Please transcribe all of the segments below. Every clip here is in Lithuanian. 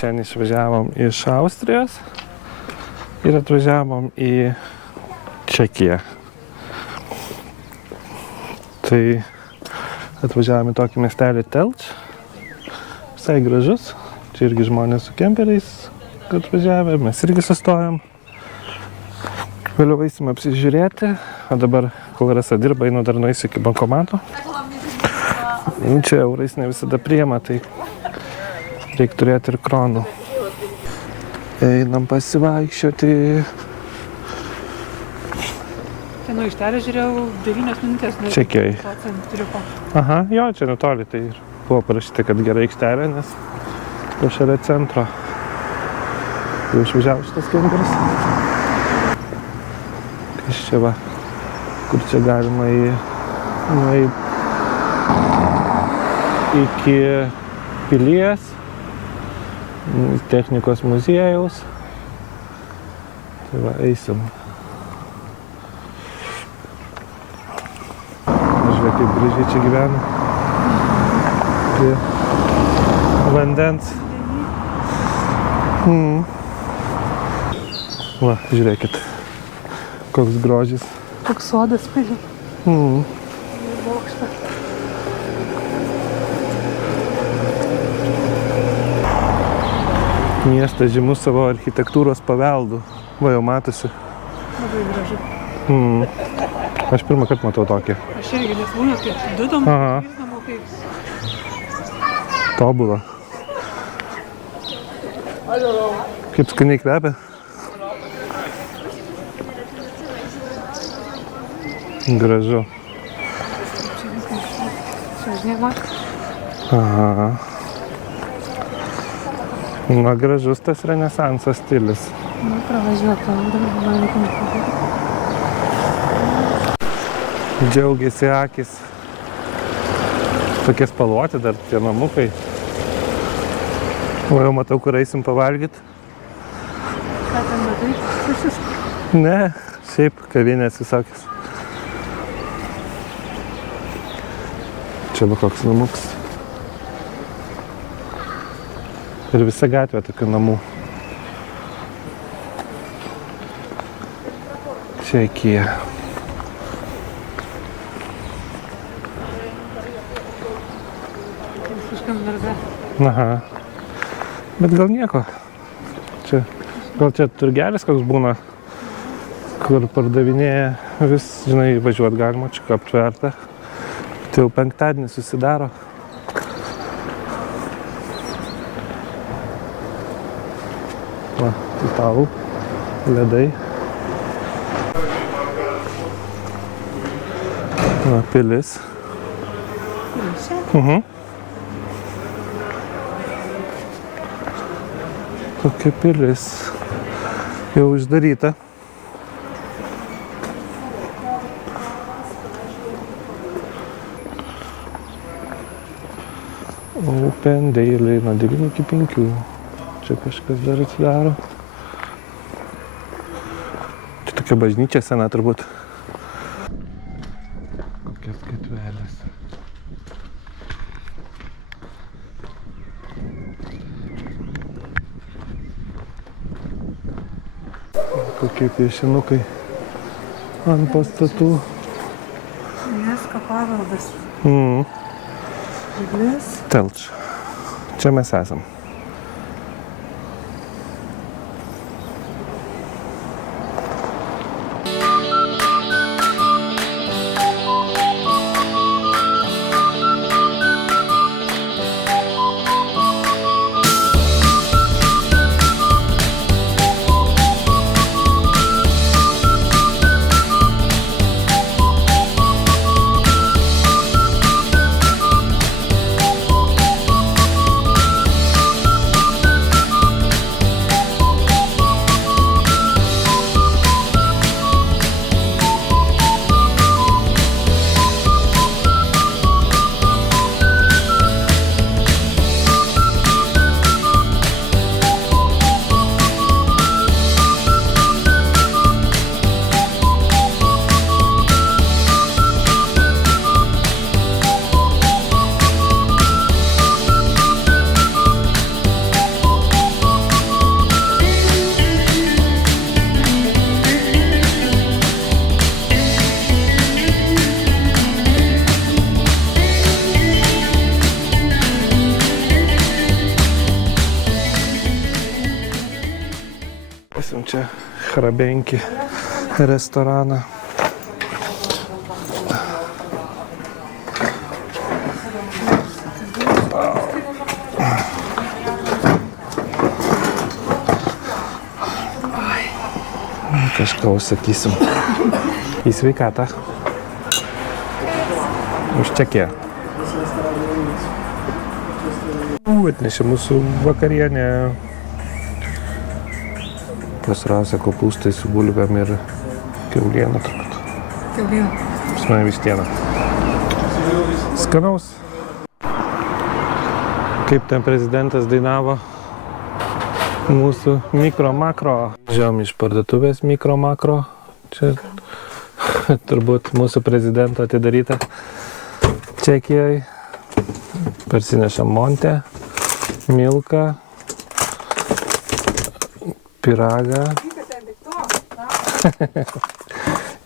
šiandien išvažiavom iš Austrijos ir atvažiavom į Čekiją. Tai atvažiavom į tokį miestelį Telč, visai gražus, čia irgi žmonės su kemperiais atvažiavę, mes irgi sustojom. Vėliau eisim apsižiūrėti, o dabar, kol Rasa dirba, einu dar nueisiu iki bankomato. Čia eurais ne visada priima, tai reikia turėti ir kronų. Einam pasivaikščioti. Čia nuo aikštelės žiūrėjau 9 minutės. Čekijoj. Aha, jo, čia netoli, tai ir buvo parašyta, kad gera aikštelė, nes jau šalia centro. Jau išvažiavo šitas kemperis. Kas čia va, kur čia galima nueit iki pilies, technikos muziejaus. Tai va, eisim. Žiūrėk, kaip gražiai čia gyvena. Prie vandens. Va, žiūrėkit, koks grožis. Koks sodas pilį. Bokštą. Miestas žymus savo architektūros paveldu. Va, jau matosi. Labai gražu. Aš pirmą kartą matau tokį. Aš irgi nesvūnęs, kaip dudom, kaip... Tobula. Kaip skaniai kvepia. Gražu. Čia žinai, mat. Aha. Na, gražus tas renesanso stilius. Nu, pravažiuok, dabar man reikia. Džiaugiasi akis. Tokie spalvoti dar tie namukai. O jau matau, kur eisim pavalgyti. Ką ten matai? Ne, šiaip kavinės visokios. Čia va koks namuks. Ir visa gatvė tokių namų. Čekija. Kažkam darbe. Aha. Bet gal nieko. Gal čia turgelis koks būna, kur pardavinėja vis, žinai, važiuot galima, čia aptverta. Tai jau penktadienį susidaro. Va, italų ledai. Va, pilis. Tokia pilis. Jau uždaryta. Open daily nuo 9 iki 5. Čia kažkas dar atsidaro. Čia tokia bažnyčia sena turbūt. Kokias gatvelės. Kokie piešinukai ant pastatų. Miesto paveldas. Telč. Čia mes esam. čia Chrabenki restoraną. Kažką užsakysim. Į sveikatą. Užčekė. Atnešė mūsų vakarienę. Pasrausia kopūstai su bulvėm ir kiauliena turbūt. Kiauliena. Pas mane vištiena. Skanaus. Kaip ten prezidentas dainavo mūsų mikro makro. Žiūrėjom iš parduotuvės mikro makro. Čia turbūt mūsų prezidento atidaryta Čekijai. Parsinešam Monte, milką, pyragą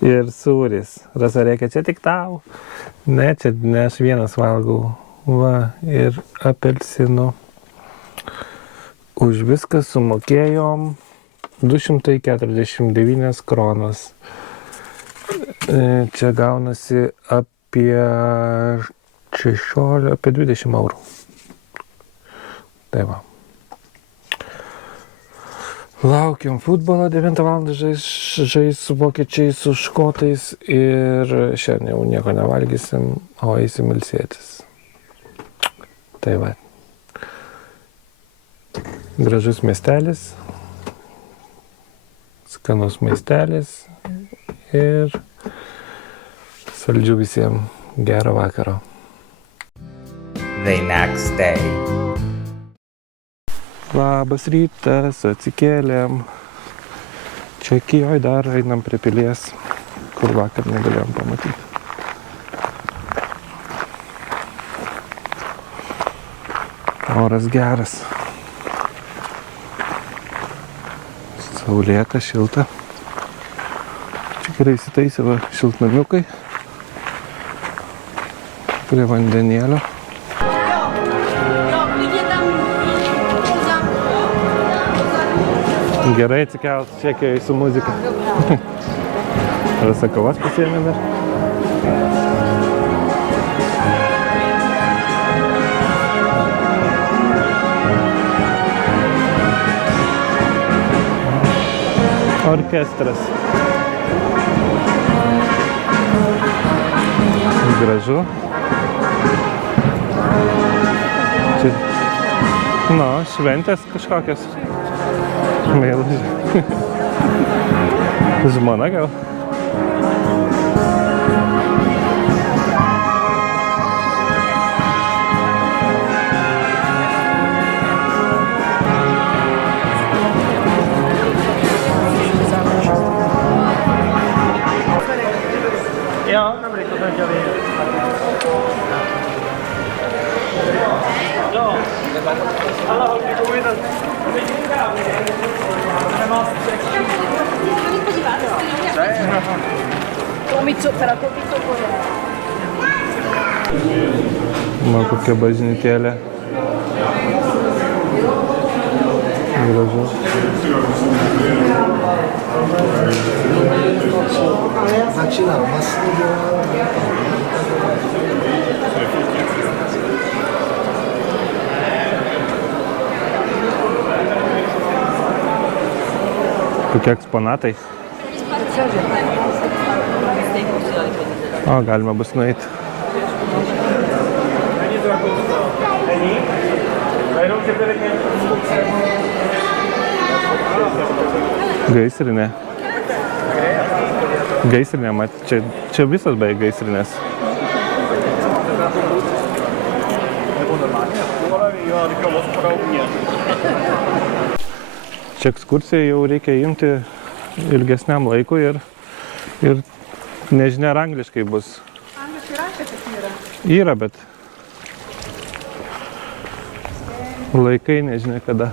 ir sūris. Rasa reikia čia tik tau. Ne, čia ne aš vienas valgau. Va, ir apelsinų. Už viską sumokėjom 249 kronas. Čia gaunasi apie 16, apie 20 eurų. Tai va. Laukiam futbolą, 9 val. Žais su vokiečiais, su škotais ir šiandien jau nieko nevalgysim, o eisim ilsėtis. Tai va. Gražus miestelis, skanus maistelis ir saldžių visiems gero vakaro. The next day. Labas rytas, atsikėlėm. Čekijoj dar einam prie pilies, kur vakar negalėjom pamatyti. Oras geras. Saulėta, šilta. Čia gerai įsitaisė va šiltnamiukai prie vandenėlio. Gerai atsikelt Čekijoj su muzika. Rasa kavas pasiėmė dar. Orkestras. Gražu. Čia, nu, šventės kažkokios. Meilužė. Žmona gal? Ja, kan bli så tänker vi. Ja. Alla har vi kommit in. Va kokia bažnytėlė. Gražu. Kokie eksponatai? O, galima bus nueiti. Gaisrinė. Gaisrinė, mat, čia visos beveik gaisrinės. Čia ekskursiją jau reikia imti ilgesniam laikui ir nežinia, ar angliškai bus. Angliškai rašė, kad yra. Yra, bet laikai nežinia kada.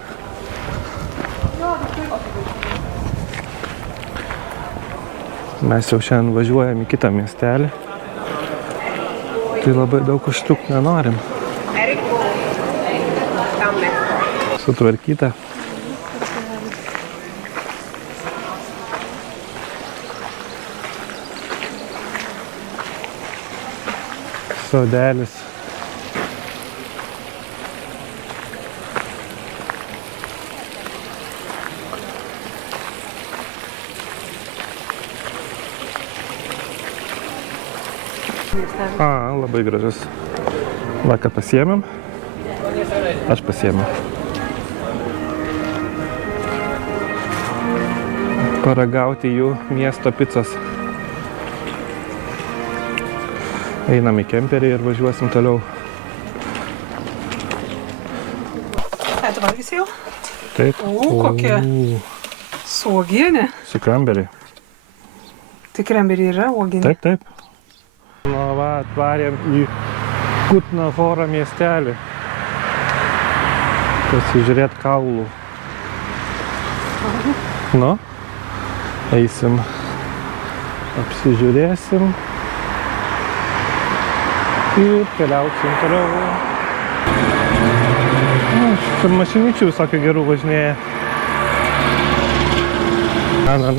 Mes jau šiandien važiuojam į kitą miestelį. Tai labai daug užtrukt nenorim. Sutvarkyta. Sodelis. Labai gražus. Vakar pasiėmėm. Aš pasiėmiau. Paragauti jų miesto picos. Einam į kemperį ir važiuosim toliau. Tu valgysi jau? Taip. Kokia su uogienė. Su kramberiai. Tai kramberiai yra uogienė? Taip, taip. Nu, va, atvarėm į Kutno Horo miestelį. Pasižiūrėt kaulų. Nu, eisim, apsižiūrėsim ir keliauksim toliau. Ir mašiničių visokio gerų važinėja.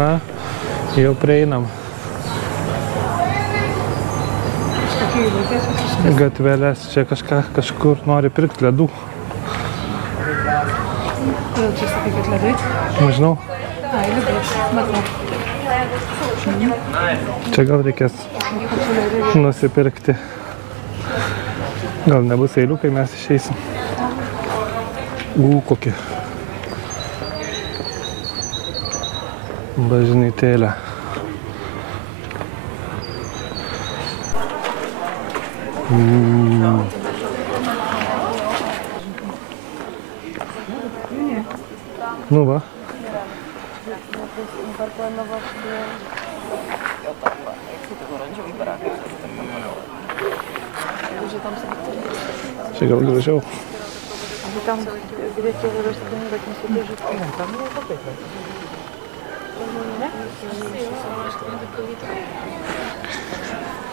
Na, jau prieinam. Gatvelės, čia kažkur nori pirkti ledų. Kodėl čia sakai, kad ledai? Nežinau. Ledai, matau. Čia gal reikės nusipirkti. Gal nebus eilių, kai mes išeisim. Kokia bažnytėlė. Nu va. Čia gal gražiau.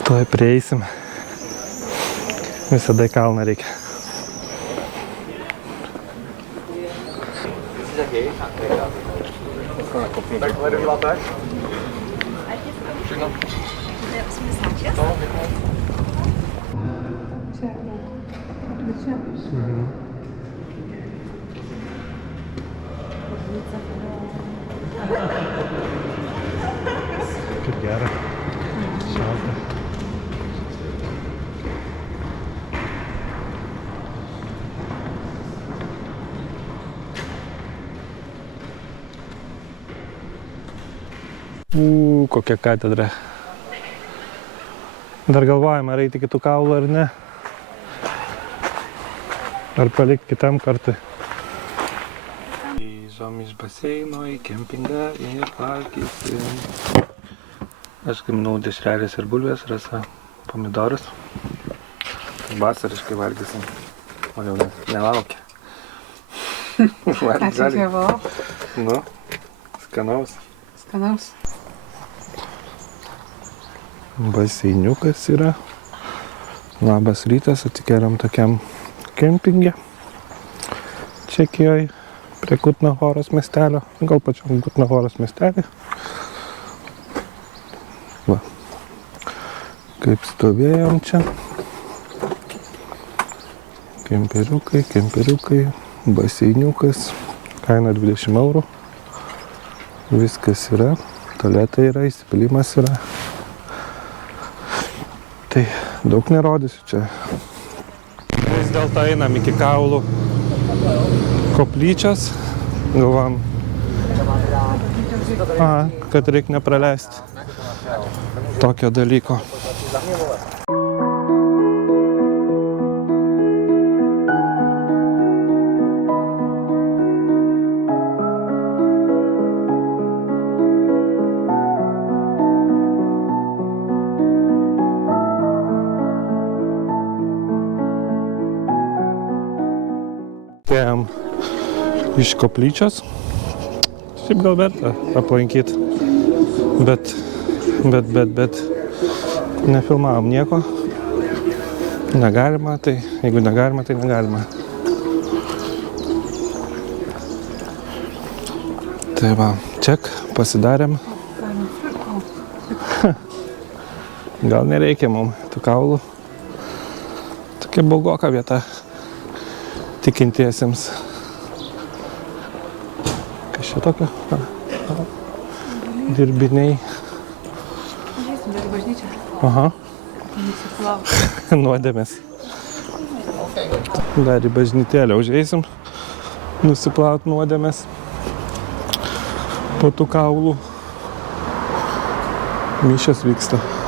Tuoj prieisim. Visada į kalną reikia. Kaip gera. Šalta. Kokia katedra. Dar galvojame, ar eiti kitų kaulų ar ne. Ar palikti kitam kartui. Grįžom iš baseino į kempingą ir valgysim. Aš gaminau dešrelės ir bulvės, Rasa pomidorus. Vasariškai valgysim. O jau nelaukia. Ačiū, Nu, skanaus. Skanaus. Baseiniukas yra. Labas rytas, atsikeliam tokiam kempingė. Čekijoje, prie Kutno Horos miestelio. Gal pačiam Kutno Horos miestelį. Va. Kaip stovėjom čia. Kemperiukai, baseiniukas. Kaina 20 eurų. Viskas yra. Tualetai yra, įsipilimas yra. Tai daug nerodysiu čia. Vis dėlto einam iki kaulų koplyčios. Galvam, kad reikia nepraleisti tokio dalyko. Atėjom iš koplyčios. Šiaip gal verta aplankyti, bet nefilmavom nieko. Negalima, tai jeigu negalima, tai negalima. Tai va, ček, pasidarėm. Gal nereikia mums tų kaulų. Tokia baugoka vieta tikintiesiems. Kas čia tokio? Dirbiniai. Žiūrėsim dar į bažnyčią. Aha. Nusiplauk. Nuodėmės. Dar į bažnytėlę užeisim. Nusiplaut nuodėmės. Po tų kaulų. Mišios vyksta.